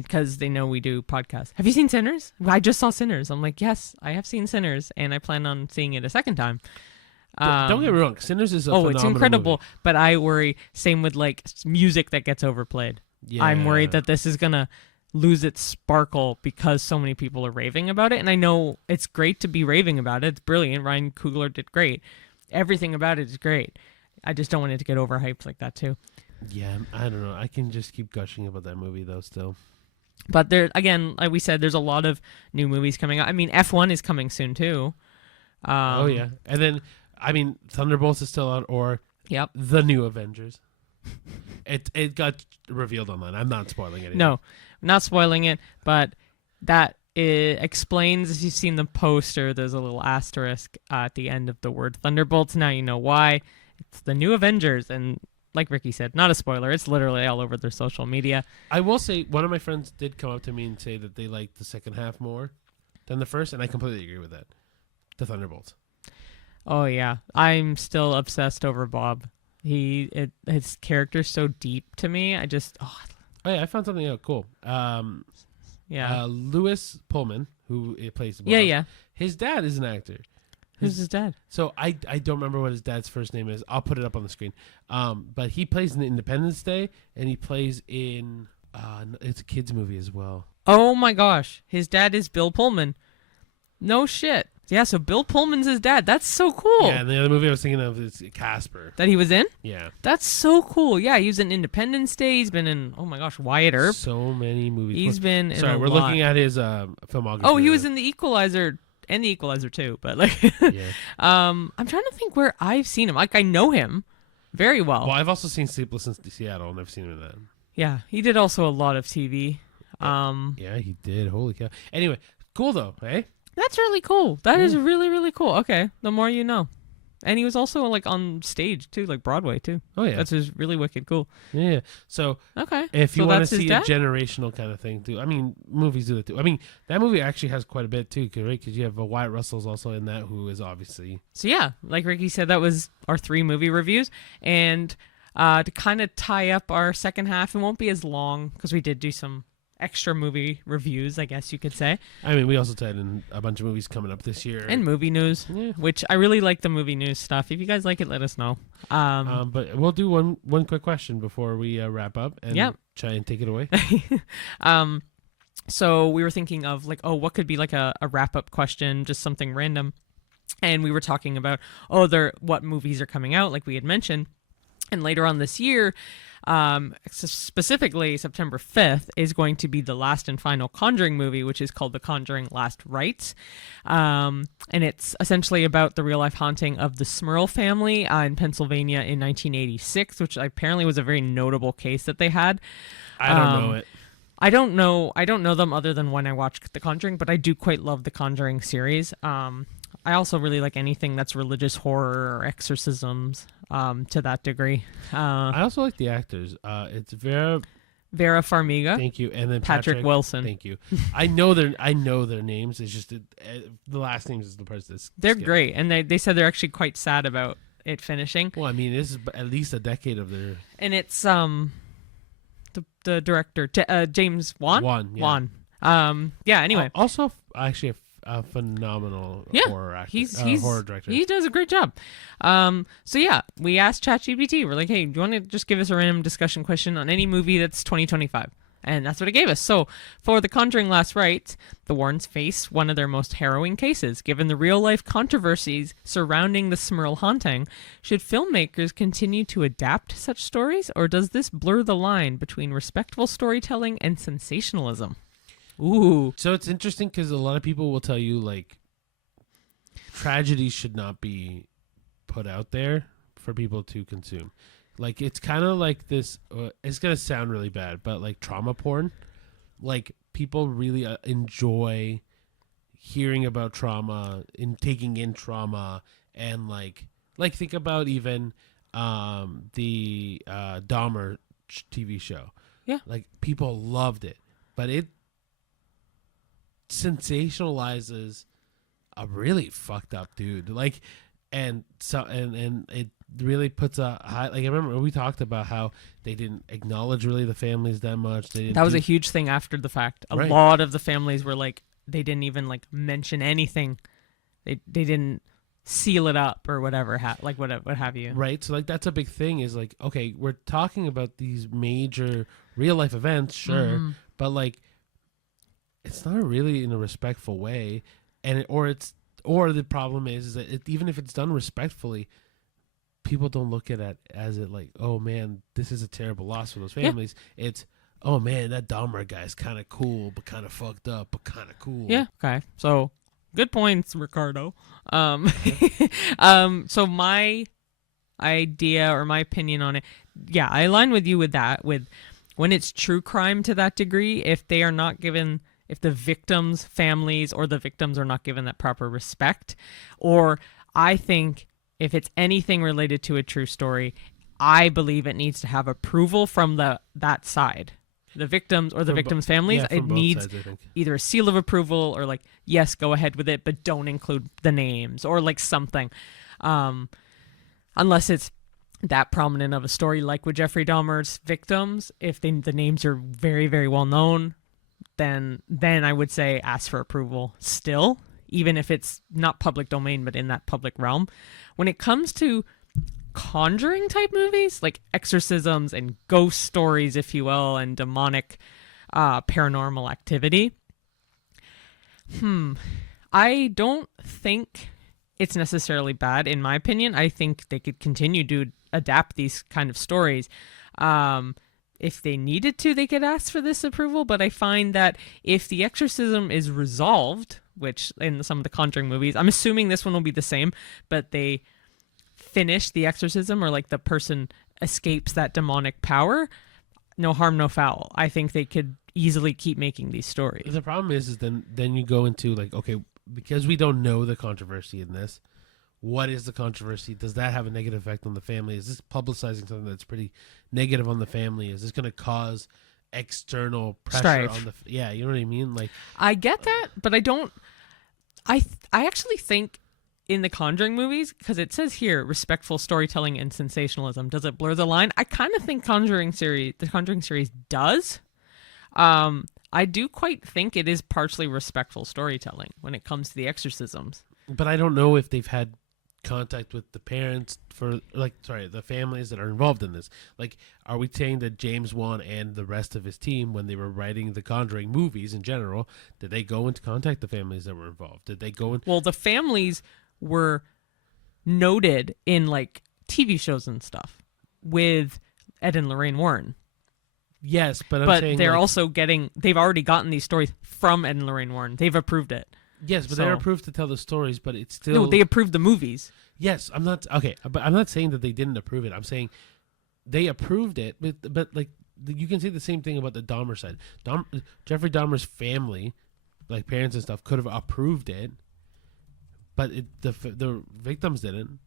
because they know we do podcasts. Have you seen Sinners? I just saw Sinners. I'm like, yes, I have seen Sinners, and I plan on seeing it a second time. Don't get me wrong. Sinners is a phenomenal it's incredible. movie. But I worry. Same with like music that gets overplayed. Yeah. I'm worried that this is gonna lose its sparkle because so many people are raving about it. And I know it's great to be raving about it. It's brilliant. Ryan Coogler did great. Everything about it is great. I just don't want it to get overhyped like that too. Yeah, I don't know. I can just keep gushing about that movie though still. But there again, like we said, there's a lot of new movies coming out. I mean, F1 is coming soon too. Oh yeah. And then Thunderbolts is still out, or the new Avengers. It got revealed online. I'm not spoiling anything. No, I'm not spoiling it, but that explains, if you've seen the poster, there's a little asterisk at the end of the word Thunderbolts. Now you know why. It's the new Avengers, and like Ricky said, not a spoiler. It's literally all over their social media. I will say, one of my friends did come up to me and say that they liked the second half more than the first, and I completely agree with that. The Thunderbolts. Oh yeah, I'm still obsessed over Bob. His character's so deep to me. I I found something out cool. Louis Pullman, who plays Bob. Yeah. His dad is an actor. Who's his dad? So I don't remember what his dad's first name is. I'll put it up on the screen. But he plays in Independence Day, and he plays in it's a kids movie as well. Oh my gosh, his dad is Bill Pullman. No shit. Yeah, so Bill Pullman's his dad. That's so cool. Yeah, and the other movie I was thinking of is Casper. That he was in? Yeah. That's so cool. Yeah, he was in Independence Day. He's been in, oh my gosh, Wyatt Earp. So many movies. He's been in Sorry, we're looking at his filmography. Oh, he was in The Equalizer and The Equalizer too, but like I'm trying to think where I've seen him. Like I know him very well. Well, I've also seen Sleepless in Seattle, and I've seen him in that. Yeah, he did also a lot of TV. Yeah, he did. Holy cow. Anyway, cool though, hey? That's really cool. That is really, really cool. Okay, the more you know. And he was also like on stage too, like Broadway too. Oh yeah, that's just really wicked cool. Yeah. So okay, if you want to see a generational kind of thing too, I mean, movies do that too. I mean, that movie actually has quite a bit too, right? Because you have Wyatt Russell's also in that, who is obviously. So yeah, like Ricky said, that was our 3 movie reviews, and to kind of tie up our second half. It won't be as long because we did do some extra movie reviews, I guess you could say. I mean, we also tied in a bunch of movies coming up this year. And movie news, which I really like the movie news stuff. If you guys like it, let us know. But we'll do one quick question before we wrap up and try and take it away. So we were thinking of like, what could be like a wrap-up question, just something random. And we were talking about, what movies are coming out, like we had mentioned. And later on this year, specifically September 5th, is going to be the last and final Conjuring movie, which is called The Conjuring Last Rites. And it's essentially about the real-life haunting of the Smurl family in Pennsylvania in 1986, which apparently was a very notable case that they had. I don't know it. I don't know them other than when I watched The Conjuring, but I do quite love the Conjuring series. I also really like anything that's religious horror or exorcisms to that degree. I also like the actors. It's Vera Farmiga. Thank you, and then Patrick Wilson. Thank you. I know their names. It's just the last names is the part that's they're great, and they said they're actually quite sad about it finishing. Well, I mean, this is at least a decade of their. And it's the director James Wan. Yeah. Anyway, also actually a phenomenal horror actor. He's horror director. He does a great job. So yeah, we asked ChatGPT. We're like, hey, do you want to just give us a random discussion question on any movie that's 2025? And that's what it gave us. So for The Conjuring Last Rites, the Warrens face one of their most harrowing cases. Given the real-life controversies surrounding the Smurl haunting, should filmmakers continue to adapt such stories, or does this blur the line between respectful storytelling and sensationalism? Ooh. So it's interesting because a lot of people will tell you, like, tragedies should not be put out there for people to consume. Like, it's kind of like this, it's going to sound really bad, but like trauma porn. Like, people really enjoy hearing about trauma and taking in trauma. And like think about even the Dahmer TV show. Yeah. Like, people loved it, but it sensationalizes a really fucked up dude. Like, and it really puts a high, like, I remember we talked about how they didn't acknowledge really the families that much. That was a huge thing after the fact. A lot of the families were like, they didn't even like mention anything. They didn't seal it up or whatever, what have you. Right. So like, that's a big thing is like, okay, we're talking about these major real life events, sure, but like, it's not really in a respectful way. And or the problem is that even if it's done respectfully, people don't look at it as it like, oh man, this is a terrible loss for those families. Yeah. It's, oh man, that Dahmer guy's kind of cool, but kind of fucked up, but kind of cool. Yeah. Okay. So good points, Ricardo. So my idea or my opinion on it, yeah, I align with you with that. With when it's true crime to that degree, if they are not given, if the victims' families or the victims are not given that proper respect, or I think if it's anything related to a true story, I believe it needs to have approval from that side, the victims or the victims' families. Yeah, it needs sides, either a seal of approval or like, yes, go ahead with it, but don't include the names or like something, unless it's that prominent of a story, like with Jeffrey Dahmer's victims. If the names are very, very well known, then I would say ask for approval still, even if it's not public domain, but in that public realm. When it comes to Conjuring type movies, like exorcisms and ghost stories, if you will, and demonic paranormal activity, I don't think it's necessarily bad, in my opinion. I think they could continue to adapt these kind of stories. If they needed to, they could ask for this approval, but I find that if the exorcism is resolved, which in some of the Conjuring movies, I'm assuming this one will be the same, but they finish the exorcism or like the person escapes that demonic power, no harm, no foul. I think they could easily keep making these stories. The problem is then you go into like, okay, because we don't know the controversy in this, what is the controversy? Does that have a negative effect on the family? Is this publicizing something that's pretty negative on the family? Is this going to cause external pressure Strife on the you know what I mean? Like, I get that, but I don't. I actually think in the Conjuring movies, because it says here respectful storytelling and sensationalism. Does it blur the line? I kind of think the Conjuring series does. I do quite think it is partially respectful storytelling when it comes to the exorcisms. But I don't know if they've had contact with the parents the families that are involved in this. Like, are we saying that James Wan and the rest of his team, when they were writing the Conjuring movies in general, did they go into contact the families that were involved? Did they go in? Well, the families were noted in like TV shows and stuff with Ed and Lorraine Warren. Yes, but they're also they've already gotten these stories from Ed and Lorraine Warren. They've approved it. Yes, but they're approved to tell the stories, but it's still... No, they approved the movies. Yes, I'm not... Okay, but I'm not saying that they didn't approve it. I'm saying they approved it, but like, you can say the same thing about the Dahmer side. Jeffrey Dahmer's family, like parents and stuff, could have approved it, but the victims didn't,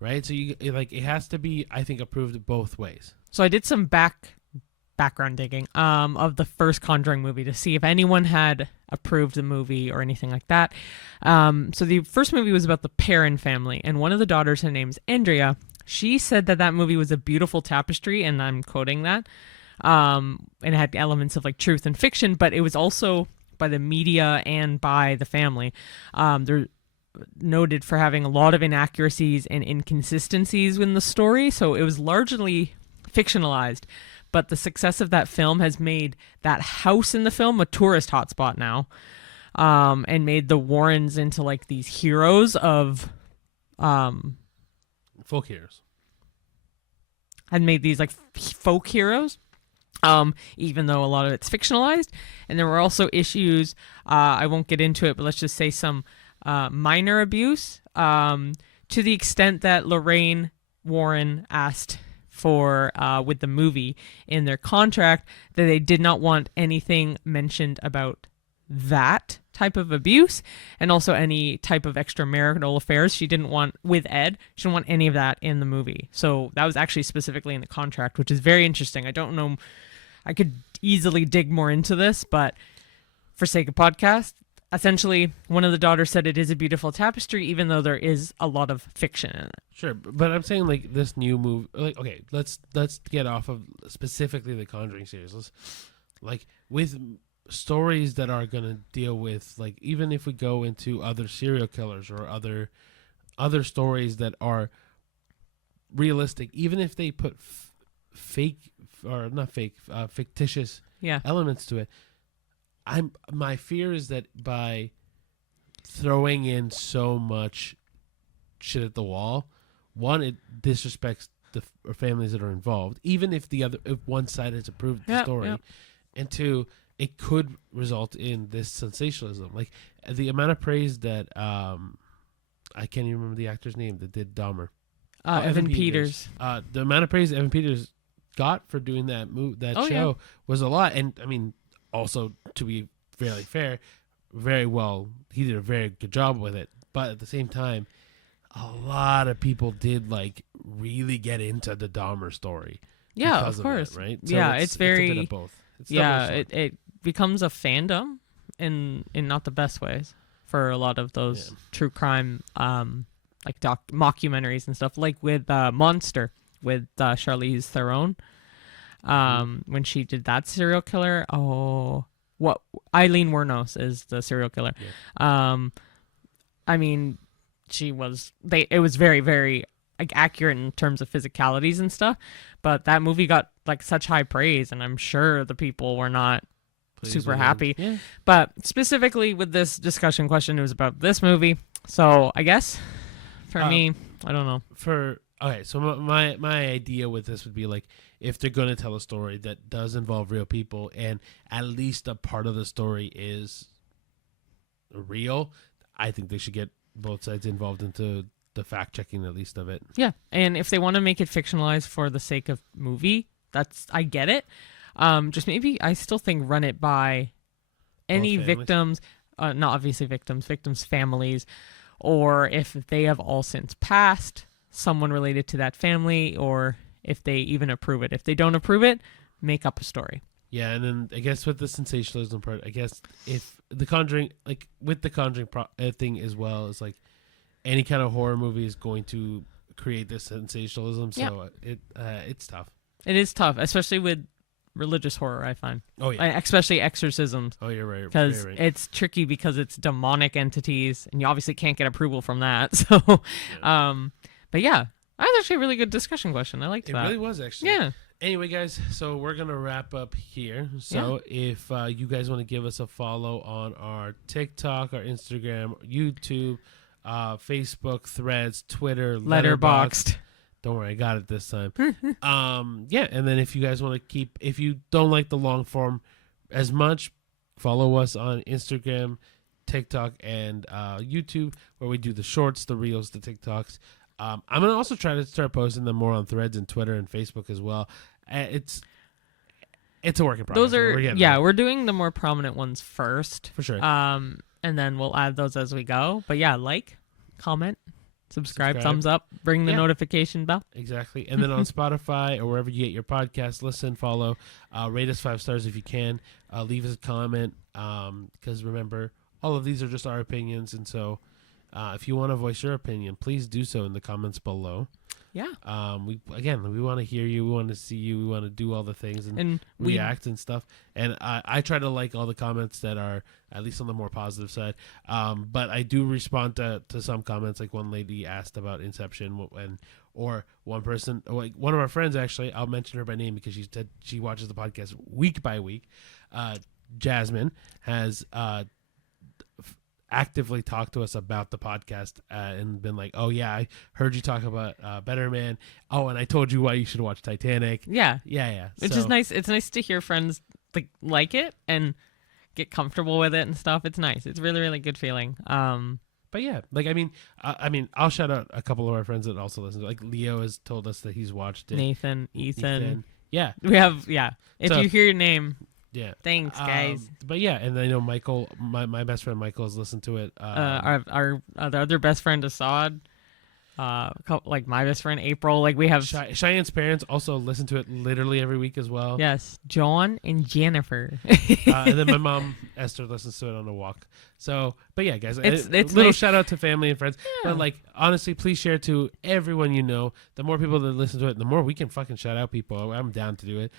right? So it has to be, I think, approved both ways. So I did some background digging of the first Conjuring movie to see if anyone had approved the movie or anything like that. So the first movie was about the Perrin family, and one of the daughters, her name's Andrea. She said that movie was a beautiful tapestry, and I'm quoting that. And it had elements of like truth and fiction, but it was also by the media and by the family. They're noted for having a lot of inaccuracies and inconsistencies in the story, so it was largely fictionalized. But the success of that film has made that house in the film a tourist hotspot now, and made the Warrens into like these heroes of, folk heroes, and made these like folk heroes, even though a lot of it's fictionalized. And there were also issues. I won't get into it, but let's just say some minor abuse, to the extent that Lorraine Warren asked for with the movie in their contract that they did not want anything mentioned about that type of abuse, and also any type of extramarital affairs she didn't want with Ed. She didn't want any of that in the movie. So that was actually specifically in the contract, which is very interesting. I don't know, I could easily dig more into this, but for sake of podcast, essentially one of the daughters said it is a beautiful tapestry, even though there is a lot of fiction in it. Sure, but I'm saying like this new movie, like, okay, let's get off of specifically the Conjuring series. Let's, like, with stories that are gonna deal with, like, even if we go into other serial killers or other stories that are realistic, even if they put fictitious elements to it. My fear is that by throwing in so much shit at the wall, one, it disrespects the families that are involved, even if if one side has approved the story, and two, it could result in this sensationalism. Like the amount of praise that I can't even remember the actor's name that did Dahmer, Evan Peters. The amount of praise Evan Peters got for doing that show was a lot, and I mean, also, to be fairly fair, he did a very good job with it. But at the same time, a lot of people did like really get into the Dahmer story. Yeah, of course. That, right? So yeah, it's very... It's a bit of both. It becomes a fandom in not the best ways for a lot of those true crime like mockumentaries and stuff, like with Monster with Charlize Theron. When she did that serial killer, Eileen Wuornos is the serial killer. I mean, it was very, very like accurate in terms of physicalities and stuff, but that movie got like such high praise, and I'm sure the people were not super happy. Yeah. But specifically with this discussion question, it was about this movie. So I guess for me, I don't know. So my idea with this would be like, if they're going to tell a story that does involve real people and at least a part of the story is real, I think they should get both sides involved into the fact checking at least of it. Yeah, and if they want to make it fictionalized for the sake of movie, I get it. Just maybe I still think run it by any victims, not obviously victims' families, or if they have all since passed, someone related to that family, or if they even approve it. If they don't approve it, make up a story. Yeah, and then I guess with the sensationalism part, I guess if the Conjuring, like with the Conjuring thing as well, is like any kind of horror movie is going to create this sensationalism. So it's tough. It is tough, especially with religious horror, I find. Oh yeah, especially exorcisms. oh you're right. Because Right. it's tricky because it's demonic entities, and you obviously can't get approval from that. So, but yeah, that was actually a really good discussion question. I liked It that. really was actually. Yeah. Anyway, guys, so we're gonna wrap up here. So if you guys want to give us a follow on our TikTok, our Instagram, YouTube, Facebook, Threads, Twitter, Letterboxd. Don't worry, I got it this time. And then if you guys want to if you don't like the long form as much, follow us on Instagram, TikTok, and YouTube, where we do the shorts, the reels, the TikToks. I'm gonna also try to start posting them more on Threads and Twitter and Facebook as well. It's a work in progress. Those are we're doing the more prominent ones first, for sure. and then we'll add those as we go. But yeah, like, comment, subscribe, thumbs up, ring the notification bell. Exactly. And then on Spotify or wherever you get your podcast, listen, follow, rate us 5 stars if you can, leave us a comment, because remember, all of these are just our opinions, and so if you want to voice your opinion, please do so in the comments below. Yeah. We want to hear you, we want to see you, we want to do all the things and react and stuff. And I try to like all the comments that are at least on the more positive side. But I do respond to some comments, like one lady asked about Inception, or one person, like one of our friends actually, I'll mention her by name because she said she watches the podcast week by week. Jasmine has actively talked to us about the podcast and been like, oh yeah, I heard you talk about Better Man. Oh, and I told you why you should watch Titanic. Yeah. Which is So, nice. It's nice to hear friends like it and get comfortable with it and stuff. It's nice. It's really, really good feeling. but yeah, like I mean, I'll shout out a couple of our friends that also listen to it. Like Leo has told us that he's watched it. Nathan, Ethan. Yeah. We have If So- you hear your name, Yeah. thanks guys. But yeah, and I know Michael, my best friend Michael has listened to it. Our other best friend Assad, like my best friend April, like we have Cheyenne's parents also listen to it literally every week as well. yes, John and Jennifer. And then my mom Esther listens to it on a walk. So, but yeah, guys, It's a little nice. shout out to family and friends. Yeah. But like honestly, please share to everyone you know. The more people that listen to it, the more we can fucking shout out people. I'm down to do it.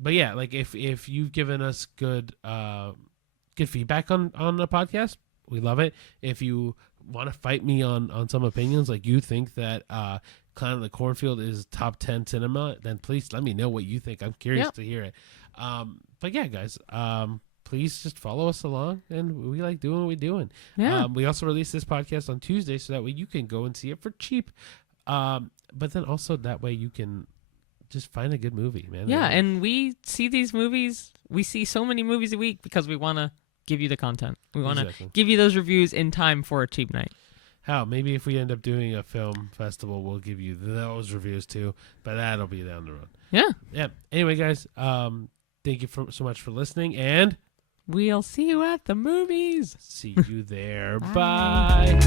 But yeah, like if you've given us good feedback on the podcast, we love it. If you want to fight me on some opinions, like you think that Clown of the Cornfield is top 10 cinema, then please let me know what you think. I'm curious to hear it. But yeah, guys, please just follow us along, and we like doing what we're doing. Yeah. We also release this podcast on Tuesday, so that way you can go and see it for cheap. But then also that way you can just find a good movie, man. Yeah, and we see these movies. We see so many movies a week because we want to give you the content. We want to give you those reviews in time for a cheap night. How? Maybe if we end up doing a film festival, we'll give you those reviews too, but that'll be down the road. Yeah. Yeah. Anyway, guys, thank you so much for listening, and we'll see you at the movies. see you there. Bye.